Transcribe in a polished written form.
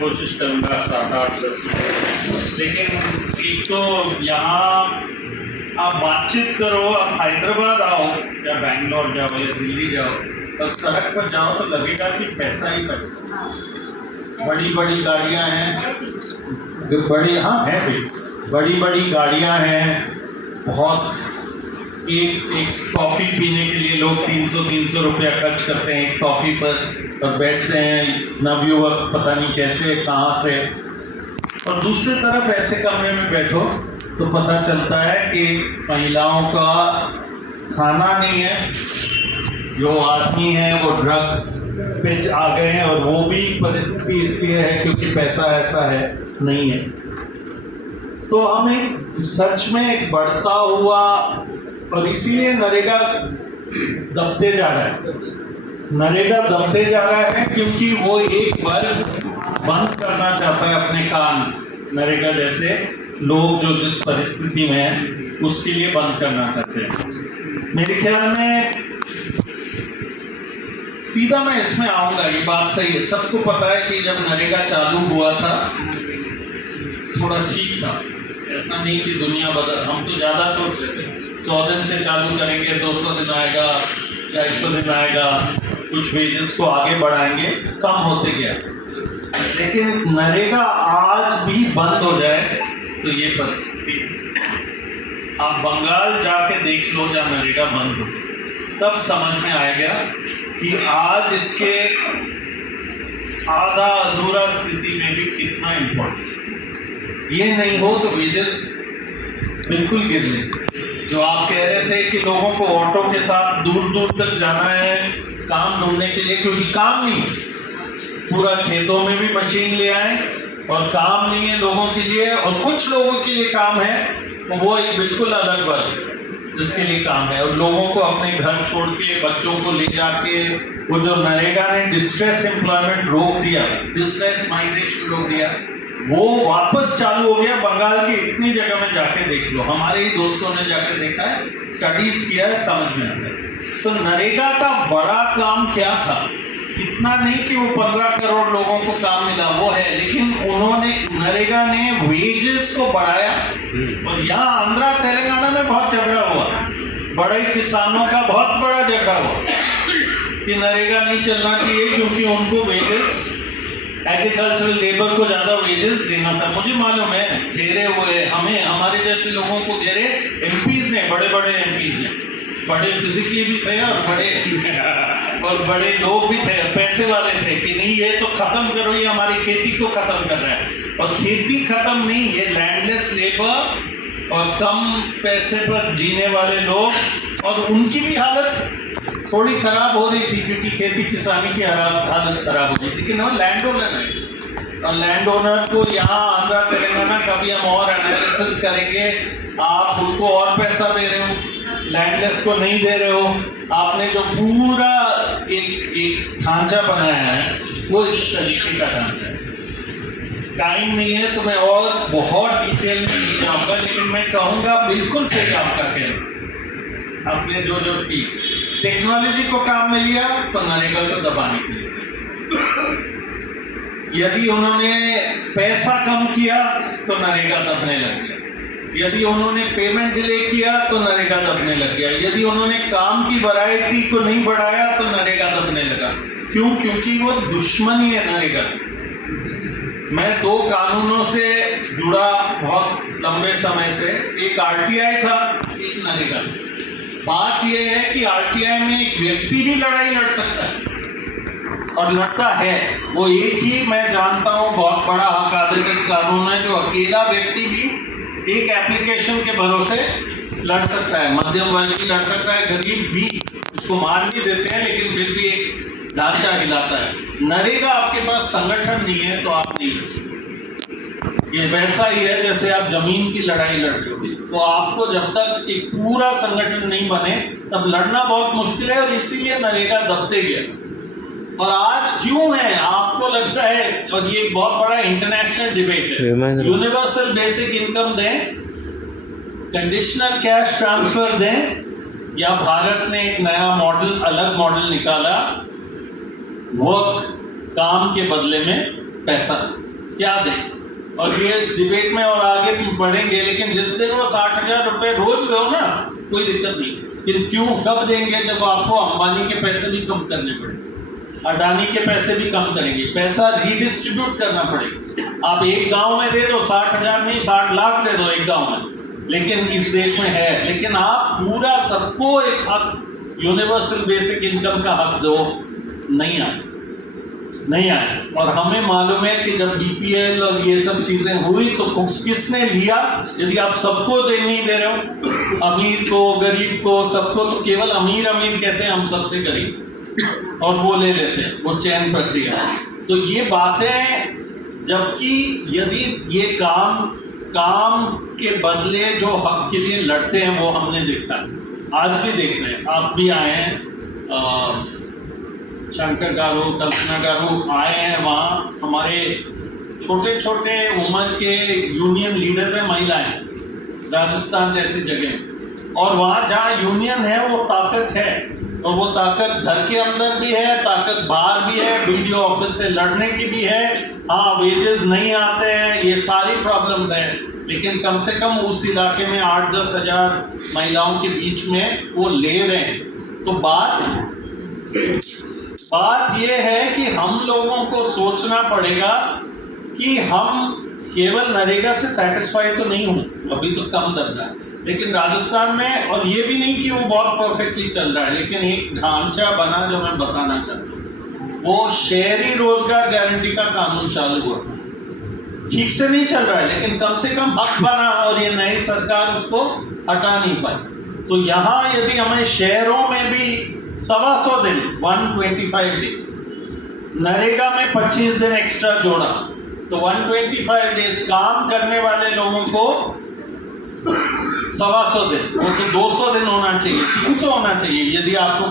कोशिश करूँगा 7-8-10 मिनट। लेकिन एक तो यहाँ आप बातचीत करो, आप हैदराबाद आओ या बैंगलोर जाओ या दिल्ली जाओ और सड़क पर जाओ तो लगेगा कि पैसा ही पैसा। बड़ी बड़ी गाड़ियाँ हैं, बड़ी, हाँ है भी, बड़ी बड़ी गाड़ियाँ हैं बहुत। एक कॉफ़ी पीने के लिए लोग 300 रुपया खर्च करते हैं एक कॉफ़ी पर और बैठते हैं नवयुवक पता नहीं कैसे कहाँ से। और दूसरी तरफ ऐसे कमरे में बैठो तो पता चलता है कि महिलाओं का खाना नहीं है, जो आदमी हैं वो ड्रग्स पे आ गए हैं, और वो भी परिस्थिति इसलिए है क्योंकि पैसा ऐसा है नहीं है। तो हम एक सच में एक बढ़ता हुआ, और इसीलिए नरेगा दबते जा रहा है, नरेगा दबते जा रहा है क्योंकि वो एक वर्ग बंद करना चाहता है अपने कान। नरेगा जैसे लोग जो जिस परिस्थिति में हैं उसके लिए बंद करना चाहते हैं। मेरे ख्याल में सीधा मैं इसमें आऊँगा, ये बात सही है, सबको पता है कि जब नरेगा चालू हुआ था थोड़ा ठीक था, ऐसा नहीं कि दुनिया बदल, हम तो ज़्यादा सोच रहे थे 100 दिन से चालू करेंगे, 200 दिन आएगा, 250 दिन आएगा, कुछ वेजेस को आगे बढ़ाएंगे, कम होते गया। लेकिन नरेगा आज भी बंद हो जाए तो ये परिस्थिति, आप बंगाल जाके देख लो जहाँ नरेगा बंद हो, तब समझ में आएगा कि आज इसके आधा अधूरा स्थिति में भी कितना इम्पोर्टेंस। ये नहीं हो तो वेजेस बिल्कुल गिर ले। जो आप कह रहे थे कि लोगों को ऑटो के साथ दूर दूर तक जाना है काम ढूंढने के लिए, क्योंकि काम नहीं, पूरा खेतों में भी मशीन ले आए और काम नहीं है लोगों के लिए, और कुछ लोगों के लिए काम है तो वो एक बिल्कुल अलग वर्ग जिसके लिए काम है। और लोगों को अपने घर छोड़ के, बच्चों को ले जाके, वो जो नरेगा ने डिस्ट्रेस एम्प्लॉयमेंट रोक दिया, डिस्ट्रेस माइग्रेशन रोक दिया, वो वापस चालू हो गया। बंगाल की इतनी जगह में जाके देख लो, हमारे ही दोस्तों ने जाके देखा है, स्टडीज किया है, समझ में आता है। तो नरेगा का बड़ा काम क्या था? इतना नहीं कि वो 15 करोड़ लोगों को काम मिला, वो है, लेकिन उन्होंने, नरेगा ने वेजेस को बढ़ाया। और यहाँ आंध्रा तेलंगाना में बहुत झगड़ा हुआ, बड़े किसानों का बहुत बड़ा झगड़ा हुआ कि नरेगा नहीं चलना चाहिए क्योंकि उनको वेजेस, एग्रीकल्चरल लेबर को ज़्यादा वेजेस देना था। मुझे मालूम है, घेरे हुए हमें, हमारे जैसे लोगों को घेरे एमपीज ने, बड़े बड़े एमपीज ने, बड़े फिजिकली भी थे और बड़े लोग भी थे, पैसे वाले थे कि नहीं ये तो खत्म करो, ये हमारी खेती को खत्म कर रहा है। और खेती खत्म नहीं, ये लैंडलेस लेबर और कम पैसे पर जीने वाले लोग, और उनकी भी हालत थोड़ी खराब हो रही थी क्योंकि खेती किसानी की हालत खराब हो रही थी। लेकिन वो लैंड ओनर है, और लैंड ओनर को यहाँ आंध्रा तेलंगाना का भी हम और एनालिसिस करेंगे। आप उनको और पैसा दे रहे हो, लैंडलेस को नहीं दे रहे हो। आपने जो पूरा एक ढांचा बनाया है वो इस तरीके का ढांचा है। टाइम नहीं है तो मैं और बहुत डिटेल में नहीं जाऊँगा, लेकिन मैं कहूँगा बिल्कुल सही आपका कहना। आपने जो जो की टेक्नोलॉजी को काम में लिया तो नरेगा को दबाने के लिए, यदि उन्होंने पैसा कम किया तो नरेगा दबने लग गया, यदि उन्होंने पेमेंट डिले किया तो नरेगा दबने लग गया, यदि उन्होंने काम की वैरायटी को नहीं बढ़ाया तो नरेगा दबने लगा। क्यों? क्योंकि वो दुश्मनी है नरेगा से। मैं 2 कानूनों से जुड़ा बहुत लंबे समय से, एक आरटीआई था, एक नरेगा। बात यह है कि आरटीआई में एक व्यक्ति भी लड़ाई लड़ सकता है और लड़ता है। वो एक ही मैं जानता हूँ बहुत बड़ा हक आदमी कानून है जो अकेला व्यक्ति भी एक एप्लीकेशन के भरोसे लड़ सकता है, मध्यम वर्ग भी लड़ सकता है, गरीब भी, उसको मार भी देते हैं लेकिन फिर भी एक ढांचा हिलाता है। नरेगा आपके पास संगठन नहीं है तो आप नहीं लड़ सकते। ये वैसा ही है जैसे आप जमीन की लड़ाई लड़ते हो, तो आपको जब तक एक पूरा संगठन नहीं बने तब लड़ना बहुत मुश्किल है, और इसीलिए नरेगा दबते गया। और आज क्यों है आपको लगता है, और ये बहुत बड़ा इंटरनेशनल डिबेट है, यूनिवर्सल बेसिक इनकम दें, कंडीशनल कैश ट्रांसफर दें, या भारत ने एक नया मॉडल, अलग मॉडल निकाला, वर्क, काम के बदले में पैसा। क्या दें। और ये इस डिबेट में और आगे भी बढ़ेंगे, लेकिन जिस दिन वो 60,000 रुपये रोज दो ना, कोई दिक्कत नहीं। फिर क्यों कब देंगे जब आपको अंबानी के पैसे भी कम करने पड़े, अडानी के पैसे भी कम करेंगे, पैसा रीडिस्ट्रीब्यूट करना पड़ेगा। आप एक गांव में दे दो 60,000 नहीं 60 लाख दे दो एक गांव में, लेकिन इस देश में है। लेकिन आप पूरा सबको एक हक, यूनिवर्सल बेसिक इनकम का हक दो, नहीं आए। और हमें मालूम है कि जब बीपीएल और ये सब चीज़ें हुई तो किसने लिया। यदि आप सबको नहीं दे रहे हो, अमीर को गरीब को सबको, तो केवल अमीर कहते हैं हम सबसे गरीब, और वो ले लेते हैं, वो चयन प्रक्रिया। तो ये बातें, जबकि यदि ये काम के बदले जो हक के लिए लड़ते हैं वो हमने देखा है, आज भी देख रहे हैं। आप भी आए हैं, शंकर गारू, कल्पना गारू आए हैं, वहाँ हमारे छोटे छोटे उम्र के यूनियन लीडर्स हैं, महिलाएं, राजस्थान जैसी जगह। और वहाँ जहाँ यूनियन है वो ताकत है, और वो ताकत घर के अंदर भी है, ताकत बाहर भी है, वीडियो ऑफिस से लड़ने की भी है। हाँ, वेजेस नहीं आते हैं, ये सारी प्रॉब्लम्स हैं, लेकिन कम से कम उस इलाके में 8-10 हज़ार महिलाओं के बीच में वो ले रहे हैं। तो बात ये है कि हम लोगों को सोचना पड़ेगा कि हम केवल नरेगा से सेटिस्फाई तो नहीं हूँ, अभी तो कम दर्जा है, लेकिन राजस्थान में, और ये भी नहीं कि वो बहुत परफेक्टली चल रहा है, लेकिन एक ढांचा बना जो मैं बताना चाहता हूँ। वो शहरी रोजगार गारंटी का कानून चालू हुआ, ठीक से नहीं चल रहा है, लेकिन कम से कम हक बना, और ये नई सरकार उसको हटा नहीं पाई। तो यहाँ यदि हमें शहरों में भी 125 दिन 125 डेज, नरेगा में 25 दिन एक्स्ट्रा जोड़ा, तो 125 डेज काम करने वाले लोगों को 125 दिन, वो तो 200 दिन होना चाहिए, 300 होना चाहिए यदि आपको